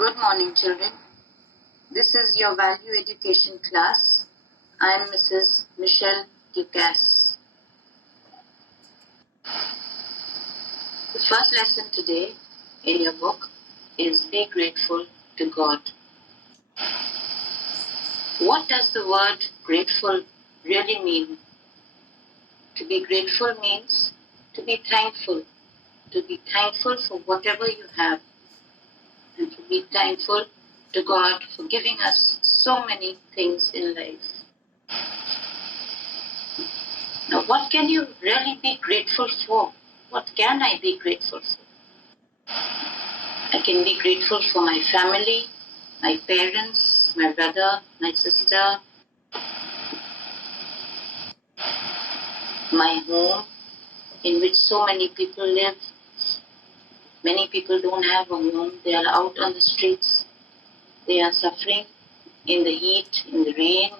Good morning, children. This is your value education class. I am Mrs. Michelle Ducasse. The first lesson today in your book is Be Grateful to God. What does the word grateful really mean? To be grateful means to be thankful. To be thankful for whatever you have. And to be thankful to God for giving us so many things in life. Now, what can you really be grateful for? What can I be grateful for? I can be grateful for my family, my parents, my brother, my sister, my home in which so many people live. Many people don't have a home. They are out on the streets. They are suffering in the heat, in the rain.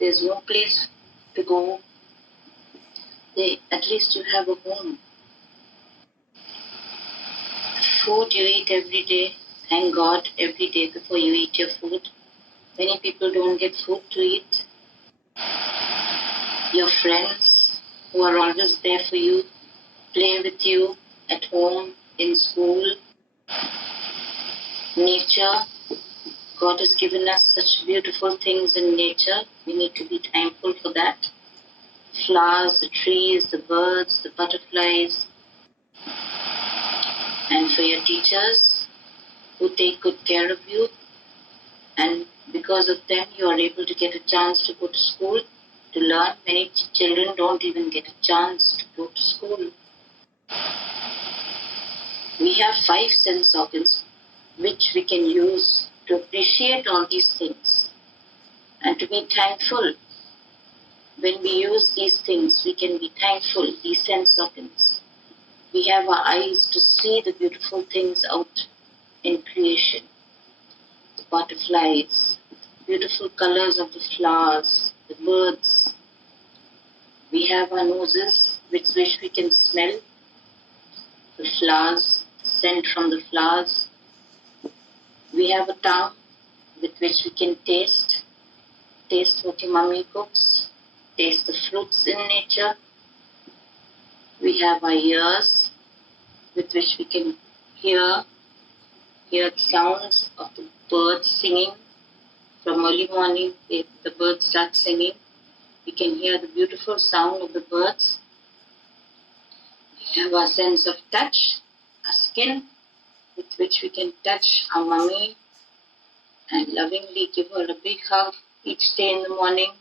There's no place to go. At least you have a home. Food you eat every day. Thank God every day before you eat your food. Many people don't get food to eat. Your friends who are always there for you, play with you at home, in school. Nature. God has given us such beautiful things in nature. We need to be thankful for that. Flowers, the trees, the birds, the butterflies. And for your teachers who take good care of you. And because of them, you are able to get a chance to go to school, to learn. Many children don't even get a chance to go to school. We have 5 sense organs which we can use to appreciate all these things and to be thankful. When we use these things, we can be thankful, these sense organs. We have our eyes to see the beautiful things out in creation. The butterflies, beautiful colors of the flowers, the birds. We have our noses with which we can smell the flowers, the scent from the flowers. We have a tongue with which we can taste what your mommy cooks, taste the fruits in nature. We have our ears with which we can hear the sounds of the birds singing. From early morning, the birds start singing. We can hear the beautiful sound of the birds. We have our sense of touch, our skin, with which we can touch our mummy and lovingly give her a big hug each day in the morning.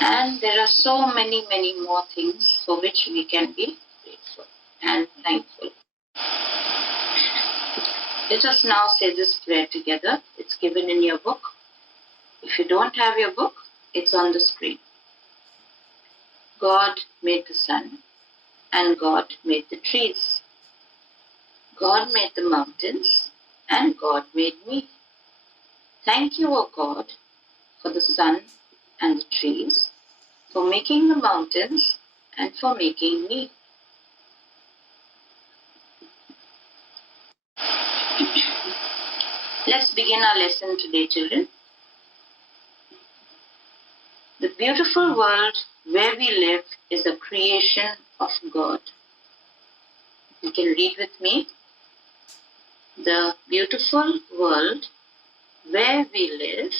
And there are so many, many more things for which we can be grateful and thankful. Let us now say this prayer together. It's given in your book. If you don't have your book, it's on the screen. God made the sun, and God made the trees. God made the mountains, and God made me. Thank you, O God, for the sun and the trees, for making the mountains, and for making me. Let's begin our lesson today, children. The beautiful world where we live is a creation of God. You can read with me. The beautiful world where we live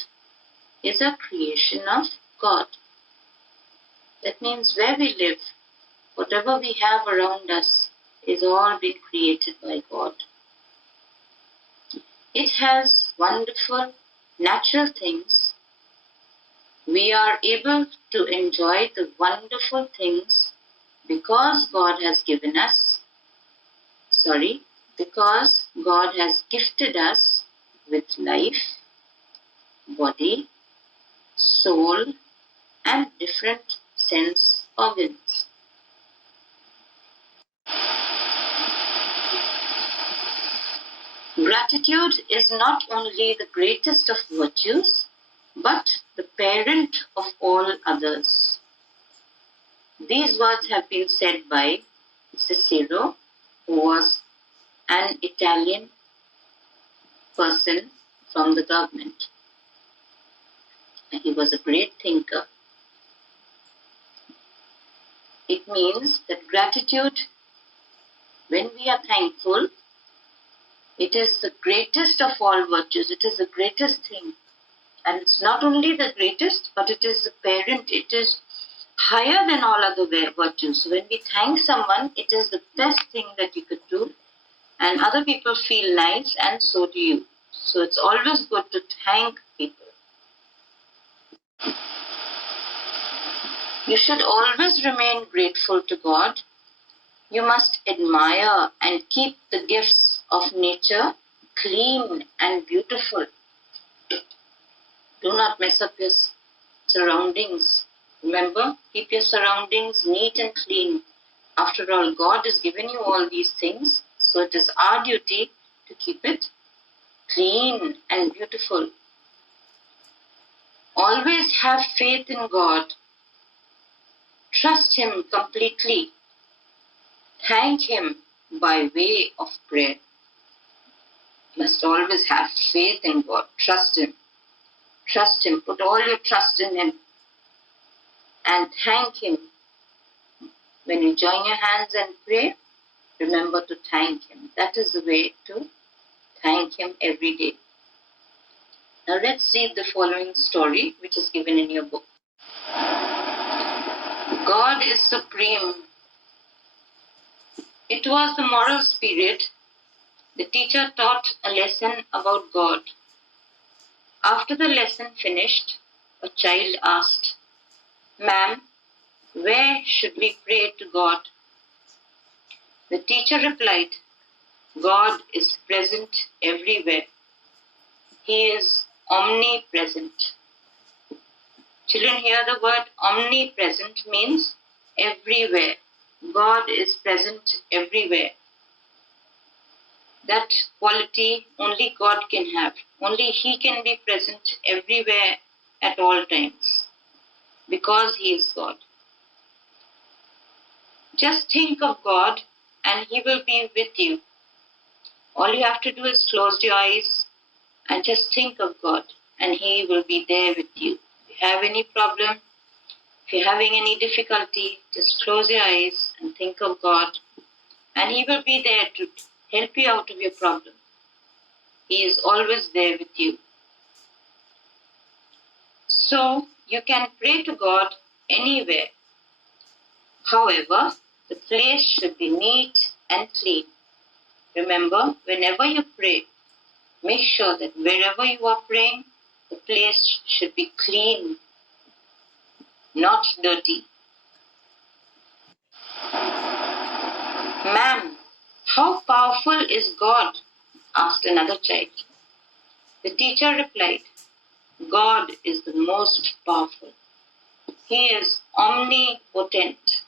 is a creation of God. That means where we live, whatever we have around us is all been created by God. It has wonderful natural things. We are able to enjoy the wonderful things because God has gifted us with life, body, soul, and different sense organs. Gratitude is not only the greatest of virtues, but the parent of all others. These words have been said by Cicero who was an Italian person from the government. And he was a great thinker. It means that gratitude, when we are thankful, it is the greatest of all virtues. It is the greatest thing. And it's not only the greatest, but it is the parent. It is higher than all other virtues. So when we thank someone, it is the best thing that you could do. And other people feel nice, and so do you. So it's always good to thank people. You should always remain grateful to God. You must admire and keep the gifts of nature clean and beautiful. Do not mess up your surroundings. Remember, keep your surroundings neat and clean. After all, God has given you all these things, so it is our duty to keep it clean and beautiful. Always have faith in God. Trust Him completely. Thank Him by way of prayer. You must always have faith in God. Trust Him. Trust Him. Put all your trust in Him. And thank Him. When you join your hands and pray, remember to thank Him. That is the way to thank Him every day. Now let's read the following story, which is given in your book. God is supreme. It was the morals period. The teacher taught a lesson about God. After the lesson finished, a child asked, "Ma'am, where should we pray to God?" The teacher replied, "God is present everywhere. He is omnipresent." Children, hear the word omnipresent means everywhere. God is present everywhere. That quality only God can have. Only He can be present everywhere at all times, because He is God. Just think of God and He will be with you. All you have to do is close your eyes and just think of God, and He will be there with you. If you have any problem, if you're having any difficulty, just close your eyes and think of God, and He will be there to help you out of your problem. He is always there with you. So, you can pray to God anywhere. However, the place should be neat and clean. Remember, whenever you pray, make sure that wherever you are praying, the place should be clean, not dirty. "Ma'am, how powerful is God?" asked another child. The teacher replied, "God is the most powerful. He is omnipotent."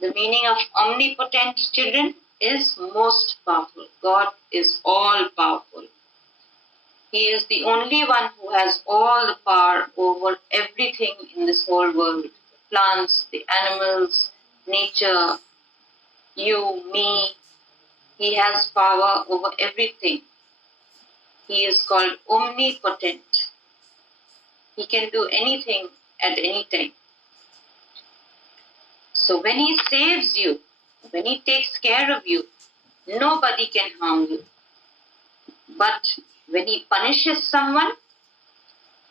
The meaning of omnipotent, children, is most powerful. God is all powerful. He is the only one who has all the power over everything in this whole world. The plants, the animals, nature, you, me. He has power over everything. He is called omnipotent. He can do anything at any time. So when He saves you, when He takes care of you, nobody can harm you. But when He punishes someone,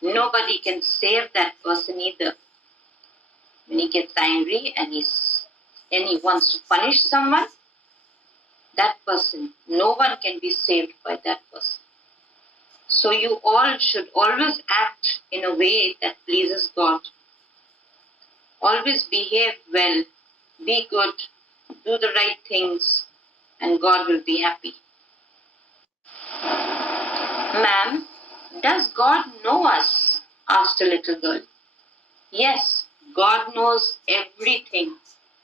nobody can save that person either. When He gets angry and He wants to punish someone, that person, no one can be saved by that person. So you all should always act in a way that pleases God. Always behave well, be good, do the right things, and God will be happy. "Ma'am, does God know us?" asked a little girl. "Yes, God knows everything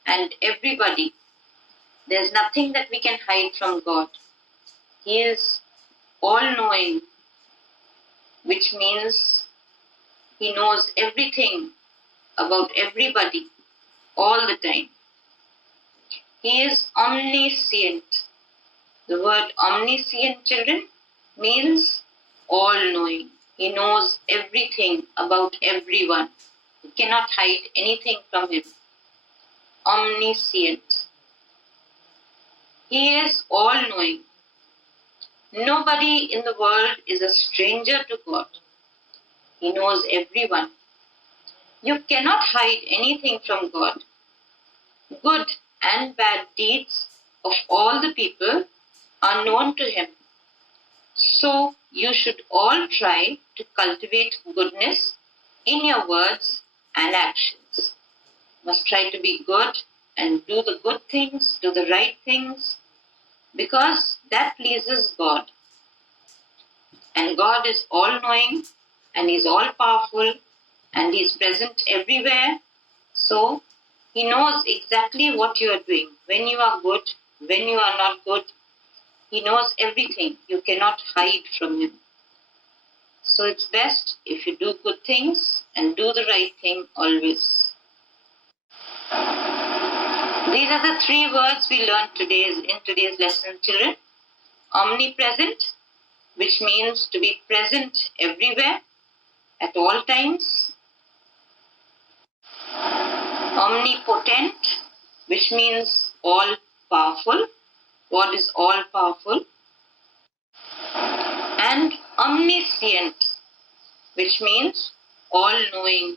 and everybody. There's nothing that we can hide from God. He is all-knowing, which means He knows everything about everybody all the time. He is omniscient. The word omniscient, children, means all-knowing. He knows everything about everyone. You cannot hide anything from him. Omniscient. He is all-knowing. Nobody in the world is a stranger to God. He knows everyone. You cannot hide anything from God. Good and bad deeds of all the people are known to him. So you should all try to cultivate goodness in your words and actions. Must try to be good and do the good things, do the right things, because that pleases God. And God is all-knowing and He's all-powerful and He's present everywhere. So He knows exactly what you are doing. When you are good, when you are not good, He knows everything. You cannot hide from Him. So it's best if you do good things and do the right thing always. These are the 3 words we learned in today's lesson, children. Omnipresent, which means to be present everywhere at all times. Omnipotent, which means all-powerful. God is all-powerful. And omniscient, which means all-knowing.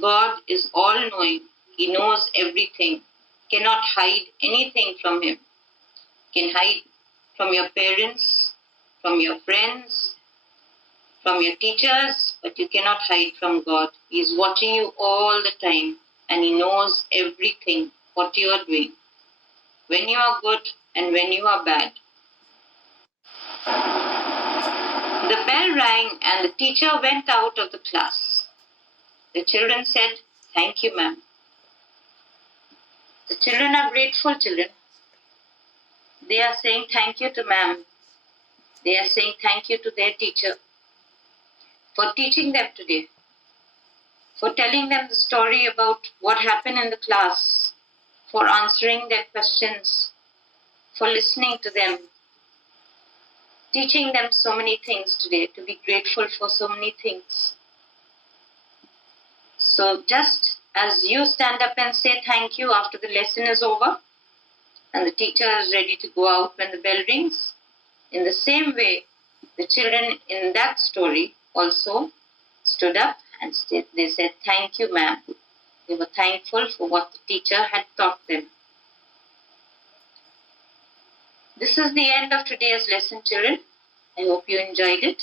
God is all-knowing. He knows everything. Cannot hide anything from Him. Can hide from your parents, from your friends, from your teachers, but you cannot hide from God. He is watching you all the time and He knows everything, what you are doing, when you are good and when you are bad. The bell rang and the teacher went out of the class. The children said, "Thank you, ma'am." The children are grateful children. They are saying thank you to ma'am. They are saying thank you to their teacher for teaching them today, for telling them the story about what happened in the class, for answering their questions, for listening to them, teaching them so many things today, to be grateful for so many things. So just as you stand up and say thank you after the lesson is over, and the teacher is ready to go out when the bell rings, in the same way, the children in that story also stood up and they said, "Thank you, ma'am." They were thankful for what the teacher had taught them. This is the end of today's lesson, children. I hope you enjoyed it.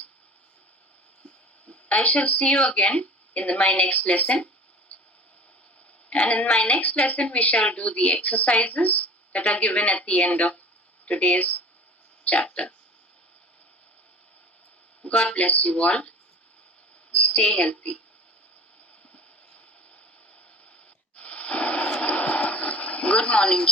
I shall see you again in my next lesson. And in my next lesson, we shall do the exercises that are given at the end of today's chapter. God bless you all. Stay healthy. Good morning.